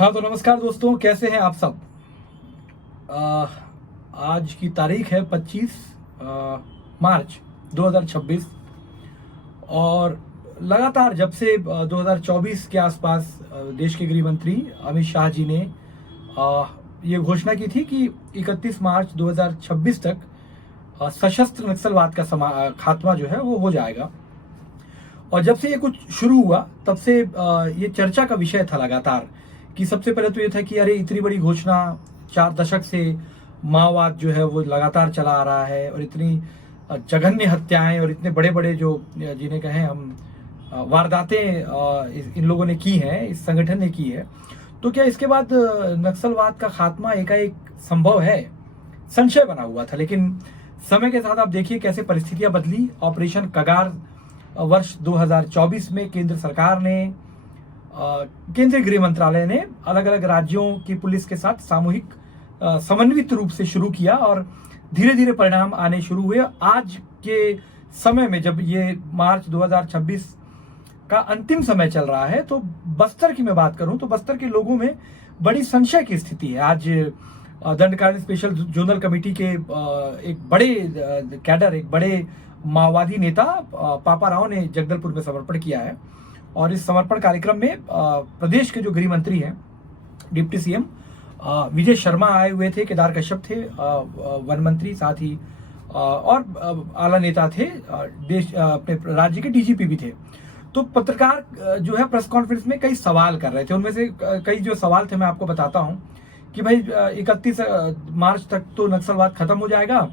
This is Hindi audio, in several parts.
हाँ तो नमस्कार दोस्तों, कैसे हैं आप सब। आज की तारीख है 25 मार्च 2026 और लगातार जब से 2024 के आसपास देश के गृह मंत्री अमित शाह जी ने ये घोषणा की थी कि 31 मार्च 2026 तक सशस्त्र नक्सलवाद का खात्मा जो है वो हो जाएगा। और जब से ये कुछ शुरू हुआ तब से ये चर्चा का विषय था लगातार कि सबसे पहले तो ये था कि अरे इतनी बड़ी घोषणा, 4 दशक से माओवाद जो है वो लगातार चला आ रहा है और इतनी जघन्य हत्याएं और इतने बड़े बड़े जो जिन्हें कहें हम वारदातें इन लोगों ने की हैं, इस संगठन ने की है, तो क्या इसके बाद नक्सलवाद का खात्मा एकाएक संभव है? संशय बना हुआ था। लेकिन समय के साथ आप देखिए कैसे परिस्थितियां बदली। ऑपरेशन कगार वर्ष 2024 में केंद्र सरकार ने, केंद्रीय गृह मंत्रालय ने अलग अलग राज्यों की पुलिस के साथ सामूहिक समन्वित रूप से शुरू किया और धीरे धीरे परिणाम आने शुरू हुए। आज के समय में जब ये मार्च 2026 का अंतिम समय चल रहा है, तो बस्तर की मैं बात करूं तो बस्तर के लोगों में बड़ी संशय की स्थिति है। आज दंडकारण्य स्पेशल जोनल कमेटी के एक बड़े कैडर, एक बड़े माओवादी नेता पापा राव ने जगदलपुर में समर्पण किया है और इस समर्पण कार्यक्रम में प्रदेश के जो गृह मंत्री हैं, डिप्टी सीएम विजय शर्मा आए हुए थे, केदार कश्यप थे वन मंत्री, साथ ही और आला नेता थे, देश अपने राज्य के डीजीपी भी थे। तो पत्रकार जो है प्रेस कॉन्फ्रेंस में कई सवाल कर रहे थे। उनमें से कई जो सवाल थे मैं आपको बताता हूं कि भाई 31 मार्च तक तो नक्सलवाद खत्म हो जाएगा,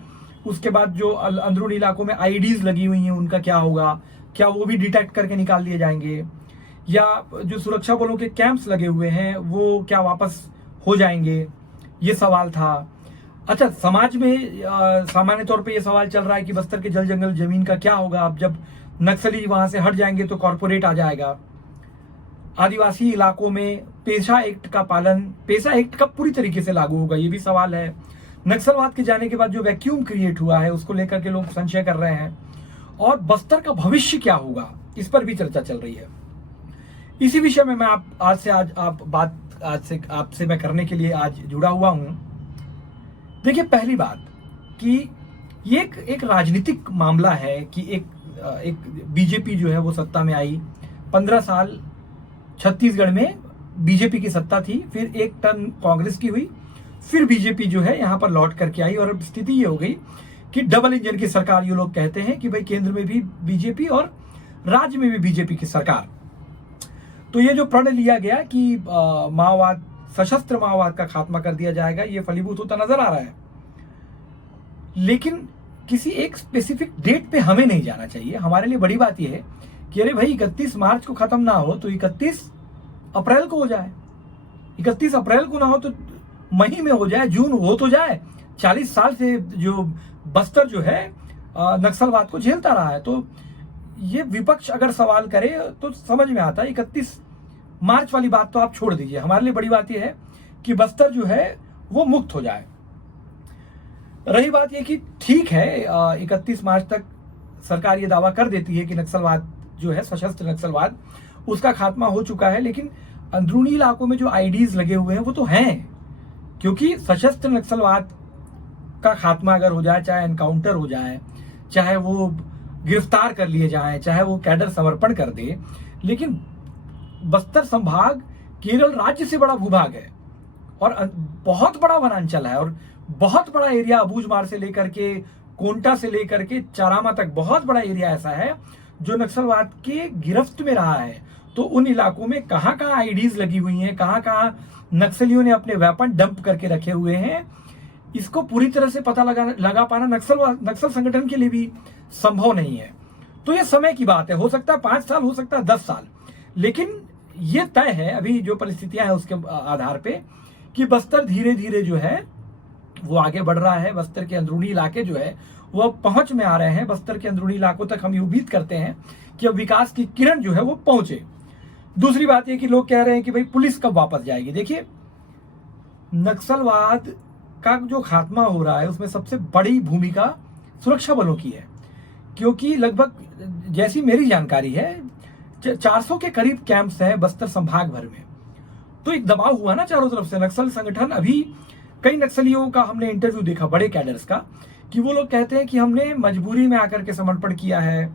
उसके बाद जो अंदरूनी इलाकों में आईडीज लगी हुई हैं उनका क्या होगा, क्या वो भी डिटेक्ट करके निकाल दिए जाएंगे, या जो सुरक्षा बलों के कैंप्स लगे हुए हैं वो क्या वापस हो जाएंगे, ये सवाल था। अच्छा, समाज में सामान्य तौर पे ये सवाल चल रहा है कि बस्तर के जल जंगल जमीन का क्या होगा, अब जब नक्सली वहां से हट जाएंगे तो कॉर्पोरेट आ जाएगा। आदिवासी इलाकों में पेशा एक्ट का पालन, पेशा एक्ट कब पूरी तरीके से लागू होगा, ये भी सवाल है। नक्सलवाद के जाने के बाद जो वैक्यूम क्रिएट हुआ है उसको लेकर के लोग संशय कर रहे हैं। और बस्तर का भविष्य क्या होगा, इस पर भी चर्चा चल रही है। इसी विषय में मैं आपसे मैं करने के लिए आज जुड़ा हुआ हूं। देखिए, पहली बात कि ये एक राजनीतिक मामला है कि एक बीजेपी जो है वो सत्ता में आई। 15 साल छत्तीसगढ़ में बीजेपी की सत्ता थी, फिर एक टर्म कांग्रेस की हुई, फिर बीजेपी जो है यहां पर लौट करके आई और स्थिति ये हो गई कि डबल इंजन की सरकार, ये लोग कहते हैं कि भाई केंद्र में भी बीजेपी और राज्य में भी बीजेपी की सरकार। तो ये जो प्रण लिया गया कि माओवाद, सशस्त्र माओवाद का खात्मा कर दिया जाएगा, ये फलीभूत होता नजर आ रहा है। लेकिन किसी एक स्पेसिफिक डेट पे हमें नहीं जाना चाहिए। हमारे लिए बड़ी बात यह है कि अरे भाई 31 मार्च को खत्म ना हो तो 31 अप्रैल को हो जाए, 31 अप्रैल को ना हो तो मई में हो जाए, जून हो तो जाए। 40 साल से जो बस्तर जो है नक्सलवाद को झेलता रहा है। तो ये विपक्ष अगर सवाल करे तो समझ में आता है। 31 मार्च वाली बात तो आप छोड़ दीजिए। हमारे लिए बड़ी बात यह है कि बस्तर जो है वो मुक्त हो जाए। रही बात यह कि ठीक है, 31 मार्च तक सरकार ये दावा कर देती है कि नक्सलवाद जो है, सशस्त्र नक्सलवाद, उसका खात्मा हो चुका है। लेकिन अंदरूनी इलाकों में जो आईडीज लगे हुए हैं वो तो हैं, क्योंकि सशस्त्र नक्सलवाद का खात्मा अगर हो जाए, चाहे एनकाउंटर हो जाए, चाहे वो गिरफ्तार कर लिए जाएं, चाहे वो कैडर समर्पण कर दे, लेकिन बस्तर संभाग केरल राज्य से बड़ा भूभाग है और बहुत बड़ा वनांचल है और बहुत बड़ा एरिया, अबूझमार से लेकर के कोंटा से लेकर के चारामा तक बहुत बड़ा एरिया ऐसा है जो नक्सलवाद के गिरफ्त में रहा है। तो उन इलाकों में कहां कहां आईडीज लगी हुई हैं, कहां कहां नक्सलियों ने अपने वेपन डंप करके रखे हुए हैं, इसको पूरी तरह से पता लगा पाना नक्सल संगठन के लिए भी संभव नहीं है। तो ये समय की बात है, हो सकता है 5 साल, हो सकता है 10 साल, लेकिन ये तय है अभी जो परिस्थितियां हैं उसके आधार पे कि बस्तर धीरे धीरे जो है वो आगे बढ़ रहा है। बस्तर के अंदरूनी इलाके जो है वो पहुंच में आ रहे हैं। बस्तर के अंदरूनी इलाकों तक हम ये उम्मीद करते हैं कि अब विकास की किरण जो है वो पहुंचे। दूसरी बात यह कि लोग कह रहे हैं कि भाई पुलिस कब वापस जाएगी। देखिए, नक्सलवाद का जो खात्मा हो रहा है उसमें सबसे बड़ी भूमिका सुरक्षा बलों की है, क्योंकि लगभग जैसी मेरी जानकारी है 400 के करीब कैंप्स हैं बस्तर संभाग भर में। तो एक दबाव हुआ ना चारों तरफ से। नक्सल संगठन, अभी कई नक्सलियों का हमने इंटरव्यू देखा, बड़े कैडर्स का, कि वो लोग कहते हैं कि हमने मजबूरी में आकर के समर्पण किया है।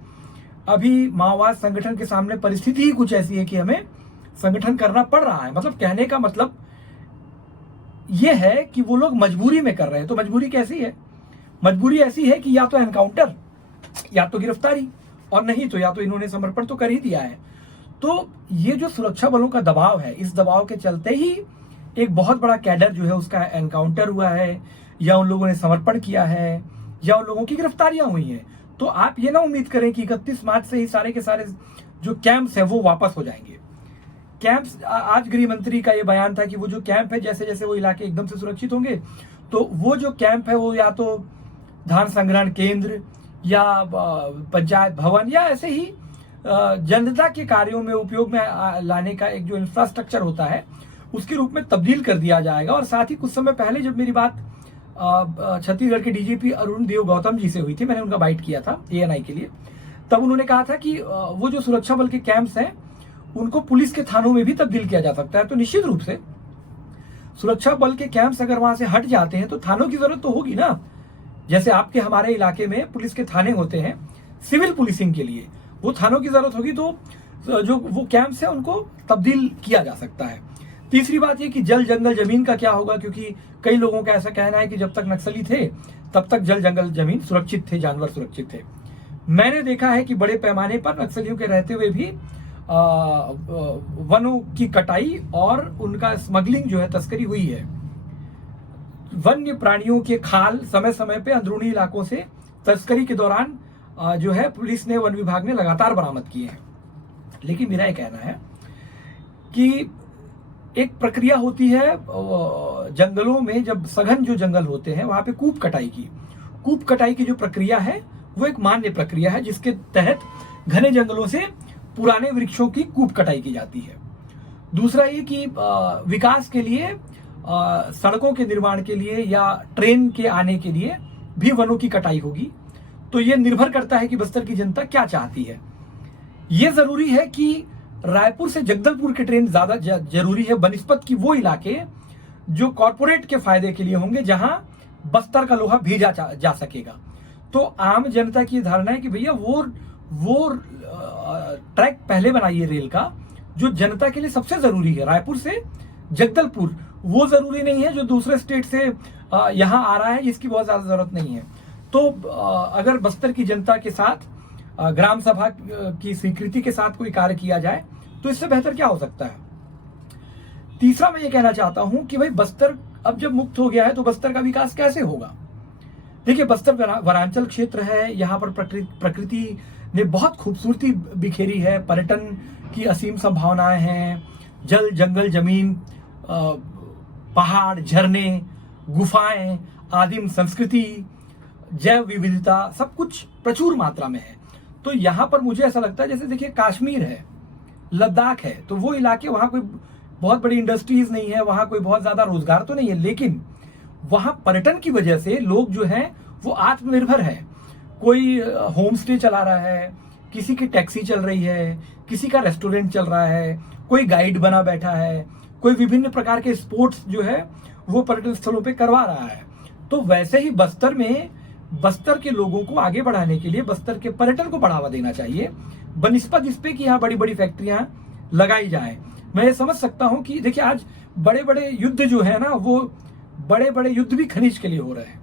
अभी माओवाद संगठन के सामने परिस्थिति ही कुछ ऐसी है कि हमें संगठन करना पड़ रहा है। मतलब कहने का मतलब ये है कि वो लोग मजबूरी में कर रहे हैं। तो मजबूरी कैसी है? मजबूरी ऐसी है कि या तो एनकाउंटर, या तो गिरफ्तारी, और नहीं तो या तो इन्होंने समर्पण तो कर ही दिया है। तो ये जो सुरक्षा बलों का दबाव है, इस दबाव के चलते ही एक बहुत बड़ा कैडर जो है उसका एनकाउंटर हुआ है, या उन लोगों ने समर्पण किया है, या उन लोगों की गिरफ्तारियां हुई हैं। तो आप ये ना उम्मीद करें कि 31 मार्च से ही सारे के सारे जो कैंप्स हैं वो वापस हो जाएंगे। कैंप्स, आज गृह मंत्री का ये बयान था कि वो जो कैंप है, जैसे जैसे वो इलाके एकदम से सुरक्षित होंगे, तो वो जो कैंप है वो या तो धान संग्रहण केंद्र, या पंचायत भवन, या ऐसे ही जनता के कार्यों में उपयोग में लाने का एक जो इंफ्रास्ट्रक्चर होता है उसके रूप में तब्दील कर दिया जाएगा। और साथ ही कुछ समय पहले जब मेरी बात छत्तीसगढ़ के डीजीपी अरुण देव गौतम जी से हुई थी, मैंने उनका बाइट किया था ANI के लिए, तब उन्होंने कहा था कि वो जो सुरक्षा बल के कैंप्स हैं उनको पुलिस के थानों में भी तब्दील किया जा सकता है। तो निश्चित रूप से सुरक्षा बल के कैंप्स अगर वहां से हट जाते हैं तो थानों की जरूरत तो होगी ना। जैसे आपके हमारे इलाके में पुलिस के थाने होते हैं सिविल पुलिसिंग के लिए, वो थानों की जरूरत होगी, तो जो वो कैंप्स है उनको तब्दील किया जा सकता है। तीसरी बात ये कि जल जंगल जमीन का क्या होगा, क्योंकि कई लोगों का ऐसा कहना है कि जब तक नक्सली थे तब तक जल जंगल जमीन सुरक्षित थे, जानवर सुरक्षित थे। मैंने देखा है कि बड़े पैमाने पर नक्सलियों के रहते हुए भी वनों की कटाई और उनका स्मगलिंग जो है, तस्करी हुई है। वन्य प्राणियों के खाल समय समय पे अंदरूनी इलाकों से तस्करी के दौरान जो है पुलिस ने, वन विभाग ने लगातार बरामद किए हैं। लेकिन मेरा ये कहना है कि एक प्रक्रिया होती है जंगलों में, जब सघन जो जंगल होते हैं वहां पे कूप कटाई की जो प्रक्रिया है वो एक मान्य प्रक्रिया है, जिसके तहत घने जंगलों से पुराने वृक्षों की कूप कटाई की जाती है। दूसरा ये कि विकास के लिए, सड़कों के निर्माण के लिए या ट्रेन के आने के लिए भी वनों की कटाई होगी। तो ये निर्भर करता है कि बस्तर की जनता क्या चाहती है। ये जरूरी है कि रायपुर से जगदलपुर की ट्रेन ज्यादा जरूरी है बनिस्पत की वो इलाके जो कॉरपोरेट के फायदे के लिए होंगे, जहां बस्तर का लोहा भेजा जा सकेगा। तो आम जनता की धारणा है कि भैया वो ट्रैक पहले बनाइए रेल का जो जनता के लिए सबसे जरूरी है। रायपुर से जगदलपुर वो जरूरी नहीं है जो दूसरे स्टेट से यहां आ रहा है, जिसकी बहुत ज्यादा जरूरत नहीं है। तो अगर बस्तर की जनता के साथ ग्राम सभा की स्वीकृति के साथ कोई कार्य किया जाए तो इससे बेहतर क्या हो सकता है। तीसरा मैं ये कहना चाहता हूं कि भाई बस्तर अब जब मुक्त हो गया है तो बस्तर का विकास कैसे होगा। देखिए, बस्तर वनांचल क्षेत्र है, यहाँ पर प्रकृति ने बहुत खूबसूरती बिखेरी है, पर्यटन की असीम संभावनाएं हैं, जल जंगल जमीन, पहाड़, झरने, गुफाएं, आदिम संस्कृति, जैव विविधता, सब कुछ प्रचुर मात्रा में है। तो यहाँ पर मुझे ऐसा लगता है, जैसे देखिए काश्मीर है, लद्दाख है, तो वो इलाके, वहां कोई बहुत बड़ी इंडस्ट्रीज नहीं है, वहां कोई बहुत ज्यादा रोजगार तो नहीं है, लेकिन वहां पर्यटन की वजह से लोग जो हैं वो आत्मनिर्भर है। कोई होम स्टे चला रहा है, किसी की टैक्सी चल रही है, किसी का रेस्टोरेंट चल रहा है, कोई गाइड बना बैठा है, कोई विभिन्न प्रकार के स्पोर्ट्स जो है वो पर्यटन स्थलों पे करवा रहा है। तो वैसे ही बस्तर में, बस्तर के लोगों को आगे बढ़ाने के लिए बस्तर के पर्यटन को बढ़ावा देना चाहिए, बनिस्पत इस पे कि यहाँ बड़ी बड़ी फैक्ट्रियां लगाई जाए। मैं ये समझ सकता हूं कि देखिए आज बड़े बड़े युद्ध जो है ना, वो बड़े बड़े युद्ध भी खनिज के लिए हो रहे हैं,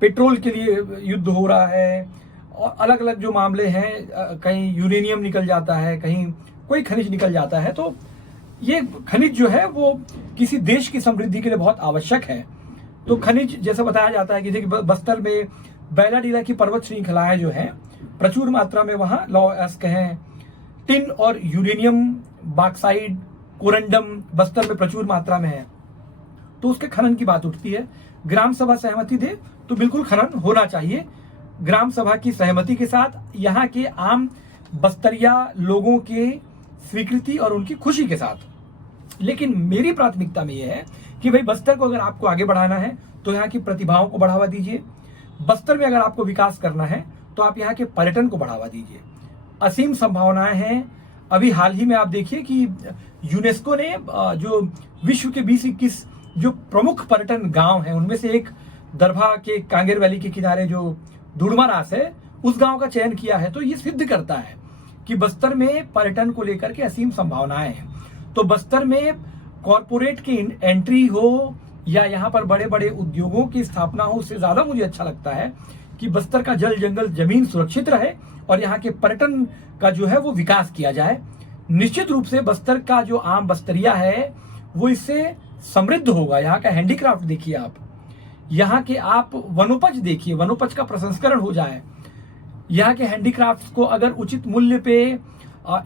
पेट्रोल के लिए युद्ध हो रहा है, और अलग अलग जो मामले हैं, कहीं यूरेनियम निकल जाता है, कहीं कोई खनिज निकल जाता है। तो ये खनिज जो है वो किसी देश की समृद्धि के लिए बहुत आवश्यक है। तो खनिज, जैसे बताया जाता है कि देखिए बस्तर में बैलाडीला की पर्वत श्रृंखलाएं जो है प्रचुर मात्रा में वहां कहें टिन और यूरेनियम, बॉक्साइड, कोरंडम बस्तर में प्रचुर मात्रा में है। तो उसके खनन की बात उठती है। ग्राम सभा सहमति दे तो बिल्कुल खनन होना चाहिए, ग्राम सभा की सहमति के साथ, यहाँ के आम बस्तरिया लोगों के स्वीकृति और उनकी खुशी के साथ। लेकिन मेरी प्राथमिकता में यह है कि भाई बस्तर को अगर आपको आगे बढ़ाना है तो यहाँ की प्रतिभाओं को बढ़ावा दीजिए। बस्तर में अगर आपको विकास करना है तो आप यहाँ के पर्यटन को बढ़ावा दीजिए। असीम संभावनाएं हैं। अभी हाल ही में आप देखिए कि यूनेस्को ने जो विश्व के 20-21 जो प्रमुख पर्यटन गांव हैं उनमें से एक दरभा के कांगेर वैली के किनारे जो धुड़मारास है उस गांव का चयन किया है। तो ये सिद्ध करता है कि बस्तर में पर्यटन को लेकर के असीम संभावनाएं हैं। तो बस्तर में कॉरपोरेट की एंट्री हो या यहाँ पर बड़े बड़े उद्योगों की स्थापना हो, उससे ज्यादा मुझे अच्छा लगता है कि बस्तर का जल जंगल जमीन सुरक्षित रहे और यहाँ के पर्यटन का जो है वो विकास किया जाए। निश्चित रूप से बस्तर का जो आम बस्तरिया है वो इससे समृद्ध होगा। यहाँ का हैंडीक्राफ्ट देखिए आप, यहाँ के आप वनोपज देखिए, वनोपज का प्रसंस्करण हो जाए। यहाँ के हैंडीक्राफ्ट को अगर उचित मूल्य पे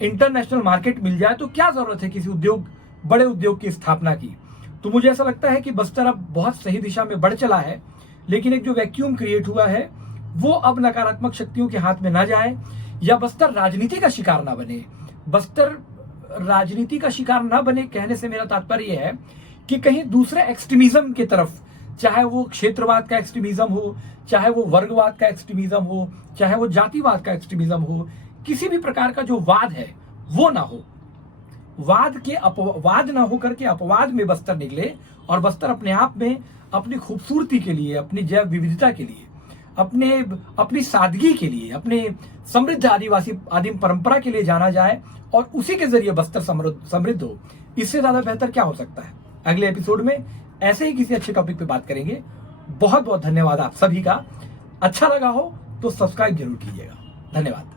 इंटरनेशनल मार्केट मिल जाए तो क्या जरूरत है किसी बड़े उद्योग की स्थापना की। तो मुझे ऐसा लगता है कि बस्तर अब बहुत सही दिशा में बढ़ चला है, लेकिन एक जो वैक्यूम क्रिएट हुआ है वो अब नकारात्मक शक्तियों के हाथ में ना जाए या बस्तर राजनीति का शिकार ना बने। बस्तर राजनीति का शिकार ना बने कहने से मेरा तात्पर्य है कि कहीं दूसरे एक्सट्रीमिज्म की तरफ, चाहे वो क्षेत्रवाद का एक्सट्रीमिज्म हो, चाहे वो वर्गवाद का एक्सट्रीमिज्म हो, चाहे वो जातिवाद का एक्सट्रीमिज्म हो, किसी भी प्रकार का जो वाद है वो ना हो। वाद ना होकर के अपवाद में बस्तर निकले और बस्तर अपने आप में अपनी खूबसूरती के लिए, अपनी जैव विविधता के लिए, अपनी सादगी के लिए, अपने समृद्ध आदिम परंपरा के लिए जाना जाए और उसी के जरिए बस्तर समृद्ध हो। इससे ज्यादा बेहतर क्या हो सकता है। अगले एपिसोड में ऐसे ही किसी अच्छे टॉपिक पे बात करेंगे। बहुत बहुत धन्यवाद आप सभी का। अच्छा लगा हो तो सब्सक्राइब जरूर कीजिएगा। धन्यवाद।